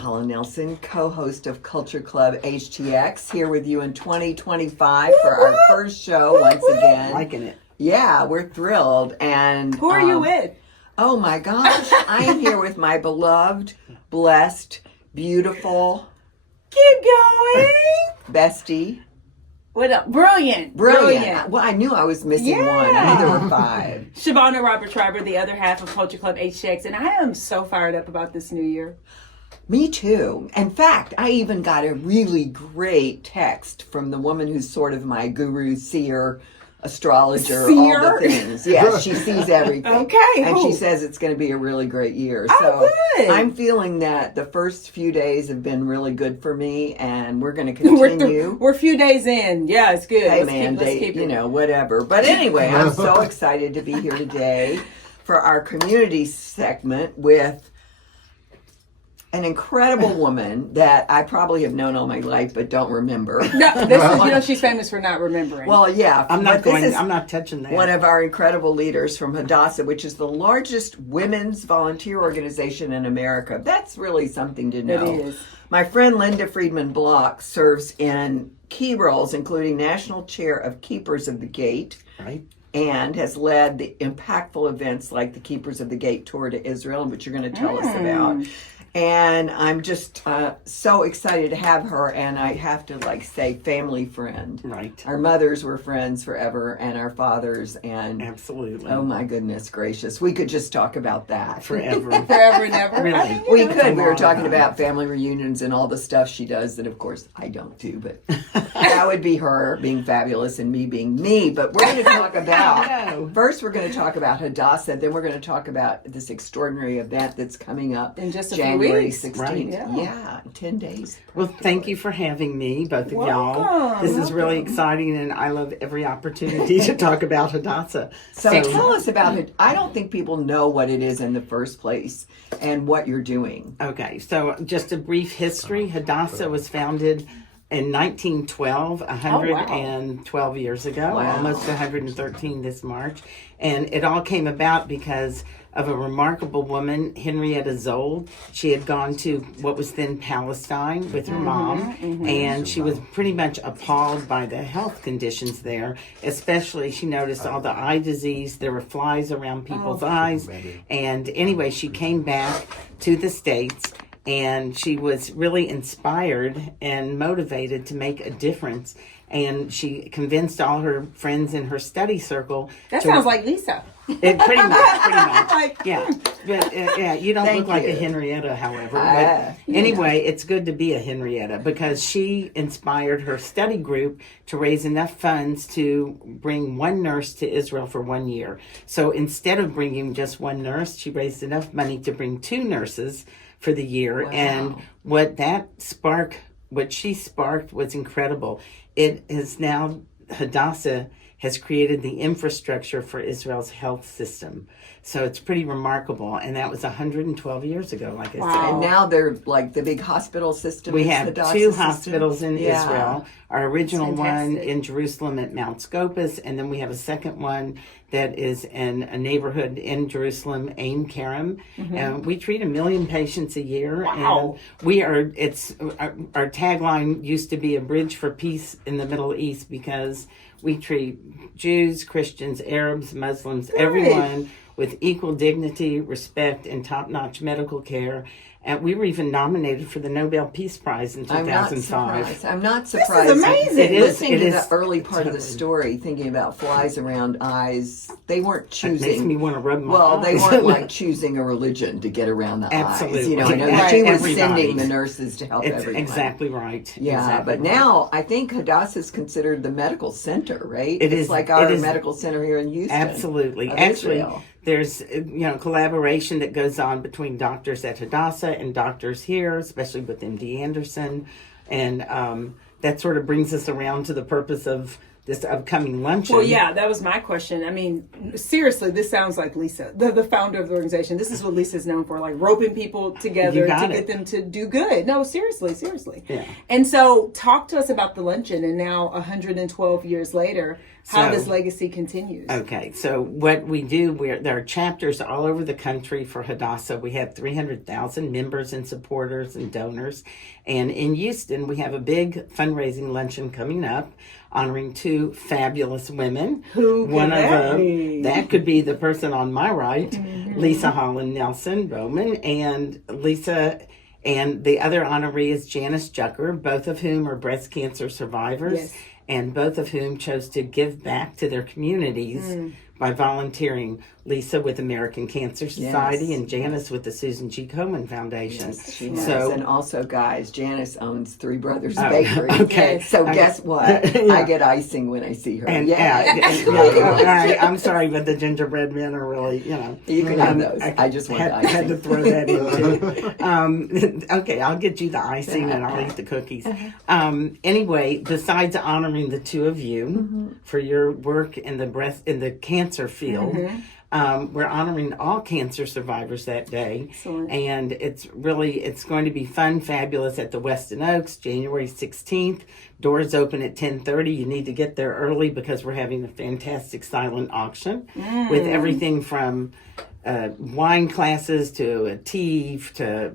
Holland-Nelson, co-host of Culture Club HTX, here with you in 2025 for our first show once again. Liking it. Yeah, we're thrilled. And who are you with? Oh my gosh, I am here with my beloved, blessed, beautiful, keep going, bestie. What up? Brilliant. Well, I knew I was missing one. I knew there were five. Shavonnah Schreiber, the other half of Culture Club HTX, and I am so fired up about this new year. Me too. In fact, I even got a really great text from the woman who's sort of my guru, seer, astrologer, all the things. Yeah, she sees everything. Okay. And she says it's going to be a really great year. Oh, so good. I'm feeling that the first few days have been really good for me, and we're going to continue. We're a few days in. Yeah, it's good. Hey, let's keep it. Whatever. But anyway, I'm so excited to be here today for our community segment with an incredible woman that I probably have known all my life, but don't remember. No, she's famous for not remembering. Well, yeah. I'm not touching that. One of our incredible leaders from Hadassah, which is the largest women's volunteer organization in America. That's really something to know. It is. My friend Linda Friedman Block serves in key roles, including National Chair of Keepers of the Gate. Right. And has led the impactful events like the Keepers of the Gate tour to Israel, which you're going to tell us about. And I'm just so excited to have her, and I have to say family friend. Right. Our mothers were friends forever, and our fathers, and absolutely. Oh my goodness gracious, we could just talk about that forever, forever and ever. Really, we could. We were talking about family reunions and all the stuff she does that, of course, I don't do, but that would be her being fabulous and me being me. But we're going to talk about first. We're going to talk about Hadassah, then we're going to talk about this extraordinary event that's coming up in just a January 16th. Right. Yeah, 10 days. Well, thank you for having me, both of y'all. This is really exciting, and I love every opportunity to talk about Hadassah. So tell us about it. I don't think people know what it is in the first place and what you're doing. Okay, so just a brief history. Hadassah was founded in 1912, 112 years ago, almost 113 this March. And it all came about because of a remarkable woman, Henrietta Zoll. She had gone to what was then Palestine with her mom, and she was pretty much appalled by the health conditions there. Especially, she noticed all the eye disease. There were flies around people's eyes. And anyway, she came back to the States, and she was really inspired and motivated to make a difference. And she convinced all her friends in her study circle. That sounds like Leisa. Pretty much. Yeah. But you don't look like a Henrietta, however. But anyway, it's good to be a Henrietta because she inspired her study group to raise enough funds to bring one nurse to Israel for 1 year. So instead of bringing just one nurse, she raised enough money to bring 2 nurses for the year. Wow. And what she sparked was incredible. It is now, Hadassah has created the infrastructure for Israel's health system. So it's pretty remarkable. And that was 112 years ago, like I said. And now they're like the big hospital system. We have 2 hospitals in Israel. Our original one in Jerusalem at Mount Scopus, and then we have a second one that is in a neighborhood in Jerusalem, Ain Kerem. And we treat 1 million patients a year. Wow. And our tagline used to be a bridge for peace in the Middle East because we treat Jews, Christians, Arabs, Muslims, everyone with equal dignity, respect, and top-notch medical care. And we were even nominated for the Nobel Peace Prize in 2005. I'm not surprised. This is amazing. Listening to the early part of the story, thinking about flies around eyes, they weren't choosing. It makes me want to rub my eyes. They weren't like choosing a religion to get around the eyes. You know, she was sending the nurses to help everyone. Exactly right. Yeah, exactly but now I think Hadassah is considered the medical center, right? It's like our medical center here in Houston. Absolutely. Actually, there's collaboration that goes on between doctors at Hadassah and doctors here, especially with MD Anderson, and that sort of brings us around to the purpose of this upcoming luncheon. Well, yeah, that was my question. I mean, seriously, this sounds like Leisa, the founder of the organization. This is what Lisa's known for, like roping people together to get them to do good. No, seriously. Yeah. And so talk to us about the luncheon. And now 112 years later, how this legacy continues. Okay, so what we do, there are chapters all over the country for Hadassah. We have 300,000 members and supporters and donors. And in Houston, we have a big fundraising luncheon coming up honoring 2 fabulous women. Who One of them, be? that could be the person on my right, Leisa Holland-Nelson Bowman, and Leisa. And the other honoree is Janice Jucker, both of whom are breast cancer survivors. Yes. And both of whom chose to give back to their communities by volunteering. Leisa with American Cancer Society and Janice with the Susan G. Komen Foundation. Yes, she does. And also, guys, Janice owns Three Brothers Bakery. Okay. So guess what? I get icing when I see her. And, all right, I'm sorry, but the gingerbread men are really, You can have those. I just want the icing. Had to throw that in too. Okay, I'll get you the icing and I'll eat the cookies. Anyway, besides honoring the 2 of you for your work in the cancer field, we're honoring all cancer survivors that day. Excellent. And it's going to be fun, fabulous at the Weston Oaks, January 16th. Doors open at 10:30. You need to get there early because we're having a fantastic silent auction with everything from wine classes to a tea to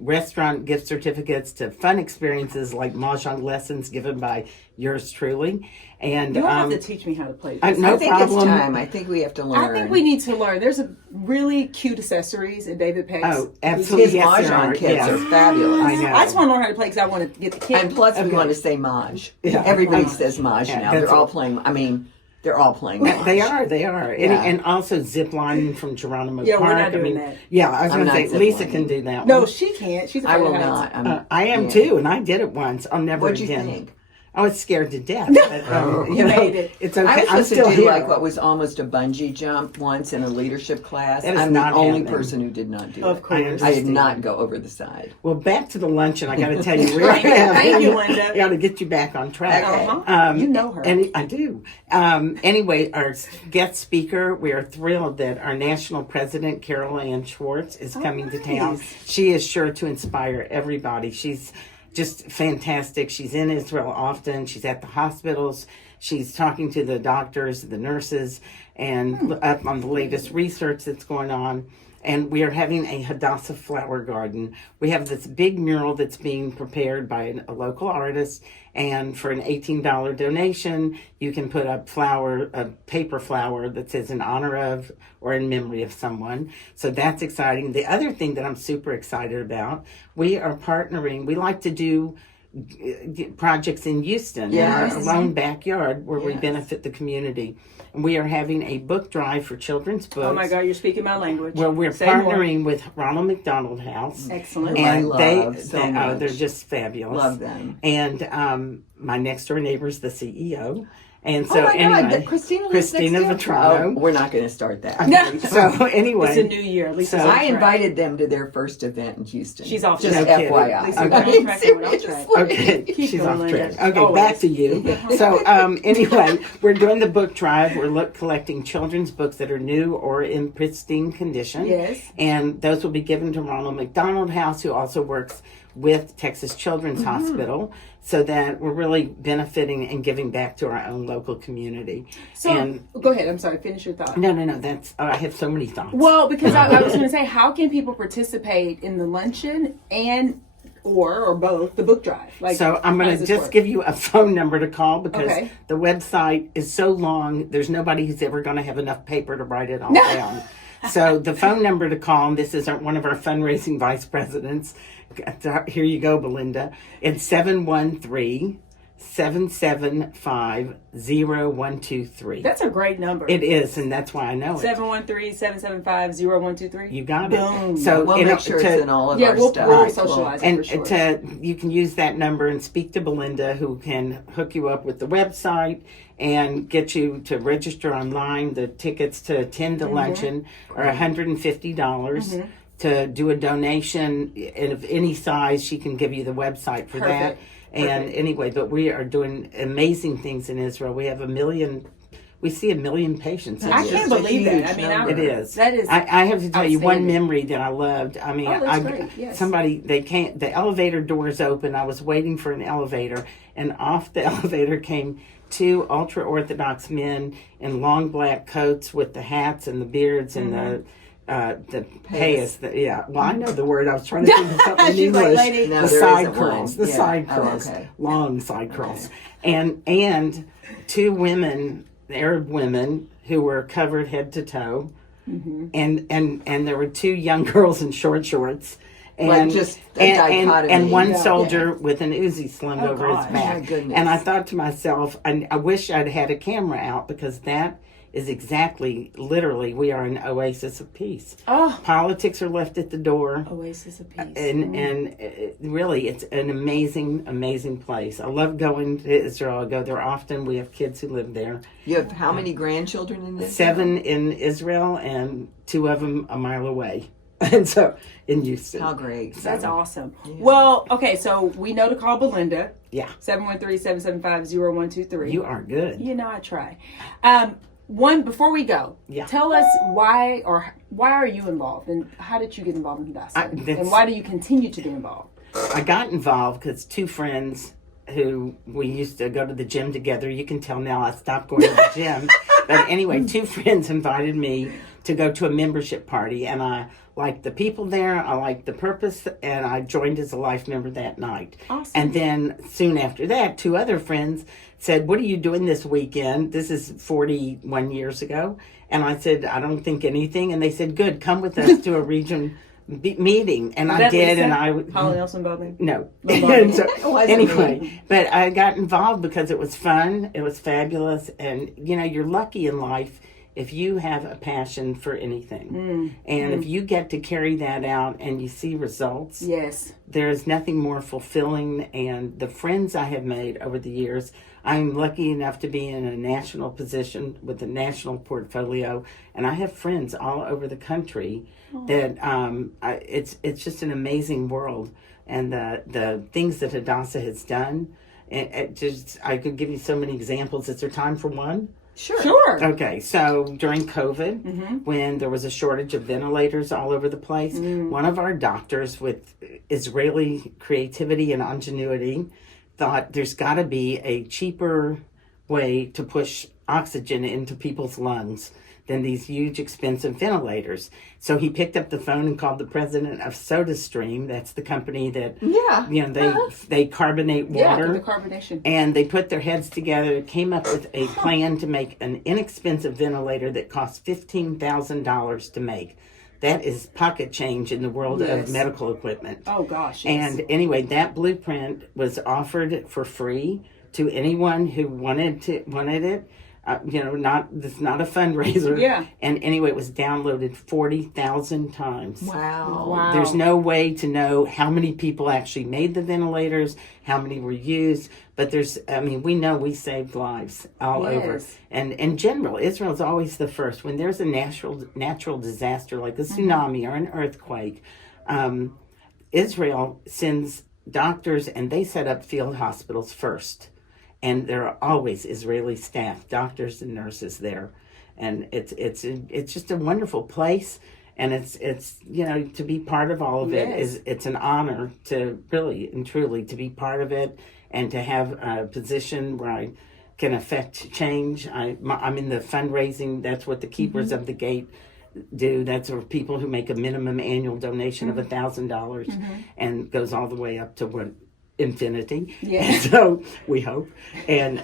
restaurant gift certificates to fun experiences like mahjong lessons given by yours truly. And you'll have to teach me how to play this. No I think problem. It's time. I think we have to learn. I think we need to learn. There's a really cute accessories at David Peck's. Oh, absolutely. His mahjong kits are fabulous. I know. I just want to learn how to play because I want to get the kit. And plus, we want to say Maj. Everybody says Maj now. They're all playing. They're all playing Maj. They are. And also zip lining from Geronimo Park. We're not doing that. Yeah, I was going to say, Leisa lining. can do that No, one. she can't. She's I will afraid of not. I am too, and I did it once. I'll never What'd again. you think? I was scared to death. But, You made it. It's okay. I was I'm supposed still to do here. like what was almost a bungee jump once in a leadership class. That is I'm the not only happening. person who did not do Of it. course. I did not go over the side. Well, back to the luncheon. I got to tell you, we're Thank you, Linda. got to get you back on track. Okay. You know her. And I do. Anyway, our guest speaker, we are thrilled that our national president, Carol Ann Schwartz, is coming to town. She is sure to inspire everybody. She's just fantastic. She's in Israel often. She's at the hospitals. She's talking to the doctors, the nurses, and up on the latest research that's going on. And we are having a Hadassah flower garden. We have this big mural that's being prepared by a local artist. And for an $18 donation, you can put up a paper flower that says in honor of or in memory of someone. So that's exciting. The other thing that I'm super excited about, we are partnering. We like to do projects in Houston in our own backyard where we benefit the community. And we are having a book drive for children's books. Oh my God, you're speaking my language. Well, we're partnering with Ronald McDonald House. Excellent. And they're just fabulous. Love them. And my next door neighbor is the CEO. And so oh my anyway, God, Christina Vetrano. Oh, we're not going to start that. So anyway, it's a new year. Lisa, so I invited them to their first event in Houston. She's off just track. FYI. Lisa, Okay. She's off going, track. Linda. Okay, Always. back to you. So anyway, we're doing the book drive. We're collecting children's books that are new or in pristine condition. Yes. And those will be given to Ronald McDonald House, who also works with Texas Children's Hospital, so that we're really benefiting and giving back to our own local community. So, go ahead. I'm sorry. Finish your thought. No. That's I have so many thoughts. Well, because I was going to say, how can people participate in the luncheon and or both the book drive? So I'm going to just give you a phone number to call because Okay. the website is so long. There's nobody who's ever going to have enough paper to write it all down. So the phone number to call, and this is one of our fundraising vice presidents. Here you go, Belinda. It's 713-775-0123. That's a great number. It is, and that's why I know it. 713-775-0123. You got it. Boom. So we'll make sure it's in all of our we'll, stuff. we'll socialize it and for sure. you can use that number and speak to Belinda, who can hook you up with the website and get you to register online. The tickets to attend the luncheon are $150. To do a donation of any size, she can give you the website for that. And anyway, but we are doing amazing things in Israel. We have we see 1 million patients. I can't believe that. I mean, it is. That is. I have to tell you one outstanding. memory that I loved. I mean, that's great. Yes. the elevator doors open. I was waiting for an elevator, and off the elevator came two ultra-Orthodox men in long black coats with the hats and the beards and the payas. Yeah, well, I know the word. I was trying to think of something in English. Like, the side curls. The side curls. Okay. Long side curls. And two women, Arab women, who were covered head to toe. And there were two young girls in short shorts. And, like just a dichotomy. And one soldier with an Uzi slung over his back. My goodness. And I thought to myself, I wish I'd had a camera out, because that is exactly, literally, we are an oasis of peace. Oh. Politics are left at the door. Oasis of peace. And really, it's an amazing, amazing place. I love going to Israel. I go there often. We have kids who live there. You have how many grandchildren in this? 7 in Israel, and 2 of them a mile away. And so in Houston. How great. That's awesome. Yeah. Well, okay, so we know to call Belinda. Yeah. 713-775-0123. You are good. You know, I try. Before we go, tell us why are you involved, and how did you get involved in Hadassah? And why do you continue to be involved? I got involved because 2 friends who we used to go to the gym together. You can tell now I stopped going to the gym. But anyway, 2 friends invited me to go to a membership party, and I liked the people there, I liked the purpose, and I joined as a life member that night. Awesome. And then soon after that, 2 other friends said, "What are you doing this weekend?" This is 41 years ago. And I said, "I don't think anything." And they said, "Good, come with us to a region meeting." And I did. And I Holland-Nelson building? No. And so, anyway, but I got involved because it was fun. It was fabulous. And, you're lucky in life if you have a passion for anything. And if you get to carry that out and you see results, yes, there's nothing more fulfilling. And the friends I have made over the years, I'm lucky enough to be in a national position with a national portfolio, and I have friends all over the country that it's just an amazing world. And the things that Hadassah has done, I could give you so many examples. Is there time for one? Sure. Okay, so during COVID, when there was a shortage of ventilators all over the place, one of our doctors with Israeli creativity and ingenuity thought there's got to be a cheaper way to push oxygen into people's lungs than these huge expensive ventilators. So he picked up the phone and called the president of SodaStream. That's the company that they carbonate water. Yeah, the carbonation. And they put their heads together, came up with a plan to make an inexpensive ventilator that cost $15,000 to make. That is pocket change in the world of medical equipment. Oh gosh. Yes. And anyway, that blueprint was offered for free to anyone who wanted it. It's not a fundraiser. Yeah. And anyway, it was downloaded 40,000 times. Wow. There's no way to know how many people actually made the ventilators, how many were used, but we know we saved lives all over. And in general, Israel's always the first. When there's a natural disaster like a tsunami or an earthquake, Israel sends doctors and they set up field hospitals first. And there are always Israeli staff, doctors and nurses there, and it's just a wonderful place, and it's to be part of all of it it's an honor to really and truly to be part of it, and to have a position where I can affect change. I'm in the fundraising. That's what the Keepers of the Gate do. That's for people who make a minimum annual donation of $1,000, and goes all the way up to what. Infinity. Yeah. So we hope. And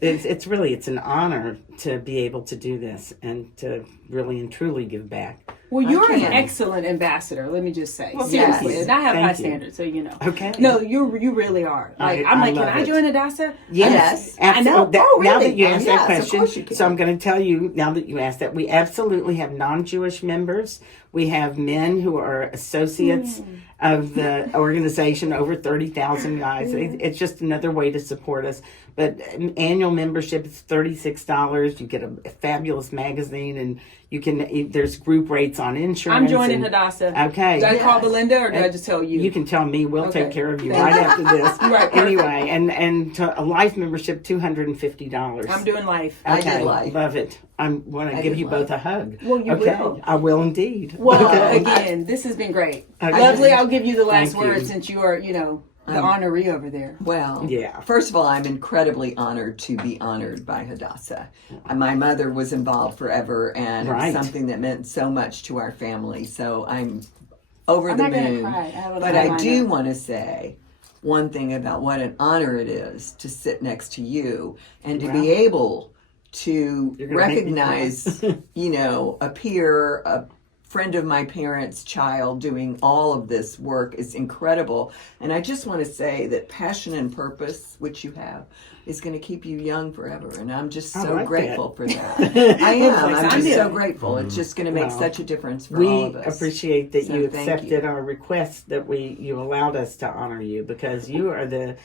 it's an honor to be able to do this and to really and truly give back. Well, you're an excellent ambassador, let me just say. Well, seriously. yes. And I have high standards, so you know. Okay. No, you really are. Can I join Hadassah? Yes. I know. Really? Now that you asked that question, of course you can. So I'm going to tell you, now that you asked that, we absolutely have non-Jewish members. We have men who are associates of the organization, over 30,000 guys. It's just another way to support us. But annual membership is $36. You get a fabulous magazine, and there's group rates on insurance. I'm joining Hadassah. Okay. Do I call Belinda, or do I just tell you? You can tell me. We'll take care of you right after this. Right. Anyway, and to a life membership, $250. I'm doing life. Okay. I did life. Love it. I want to give you both a hug. Well, you will. I will indeed. Well, again, this has been great. Okay. Lovely. I'll give you the last Thank you. word since you are, honoree over there. Well, yeah. First of all, I'm incredibly honored to be honored by Hadassah. My mother was involved forever, and it was something that meant so much to our family. So I'm over the moon. But I do want to say one thing about what an honor it is to sit next to you and to be able to recognize, a peer, a friend of my parents' child doing all of this work is incredible. And I just want to say that passion and purpose, which you have, is going to keep you young forever. And I'm just so grateful for that. I am. I'm just so grateful. It's just going to make such a difference for all of us. We appreciate that you accepted our request, that you allowed us to honor you, because you are the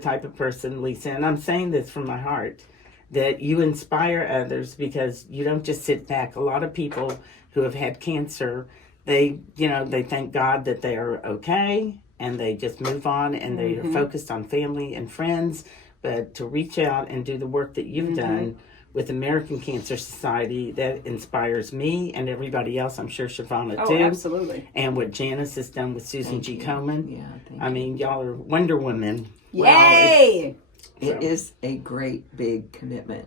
type of person, Leisa, and I'm saying this from my heart, that you inspire others, because you don't just sit back. A lot of people who have had cancer, they thank God that they are okay, and they just move on, and they are focused on family and friends. But to reach out and do the work that you've done with American Cancer Society, that inspires me and everybody else. I'm sure Shavonnah too. Oh, absolutely. And what Janice has done with Susan G. Komen. Yeah, I mean, y'all are Wonder Women. Yay! It is a great big commitment.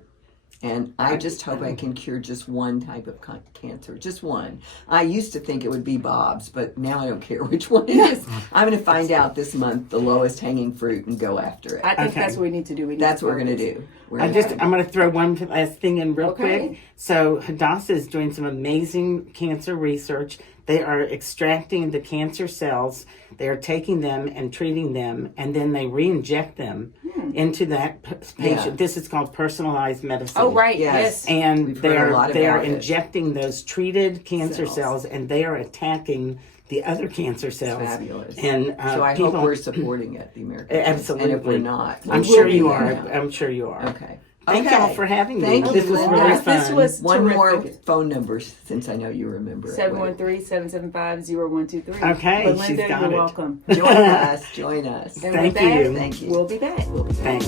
And I just hope I can cure just one type of cancer, just one. I used to think it would be Bob's, but now I don't care which one it is. I'm going to find out this month the lowest hanging fruit and go after it. I think that's what we need to do. That's what we're going to do. I'm going to throw one last thing in real quick. So Hadassah is doing some amazing cancer research. They are extracting the cancer cells. They are taking them and treating them, and then they re-inject them into that patient. Yeah. This is called personalized medicine. Oh, right. Yes. And they are injecting those treated cancer cells, and they are attacking the other cancer cells. It's fabulous. And so I hope we're supporting it, the American. Absolutely. And if we're not, I'm sure you are. I'm sure you are. Okay. Thank y'all for having me. Thank you. This was really fun. This was one more phone number, since I know you remember it. 713-775-0123. Okay, Belinda, she's got you're it. welcome. Join us. And Thank you. Thank you. We'll be back. Thanks.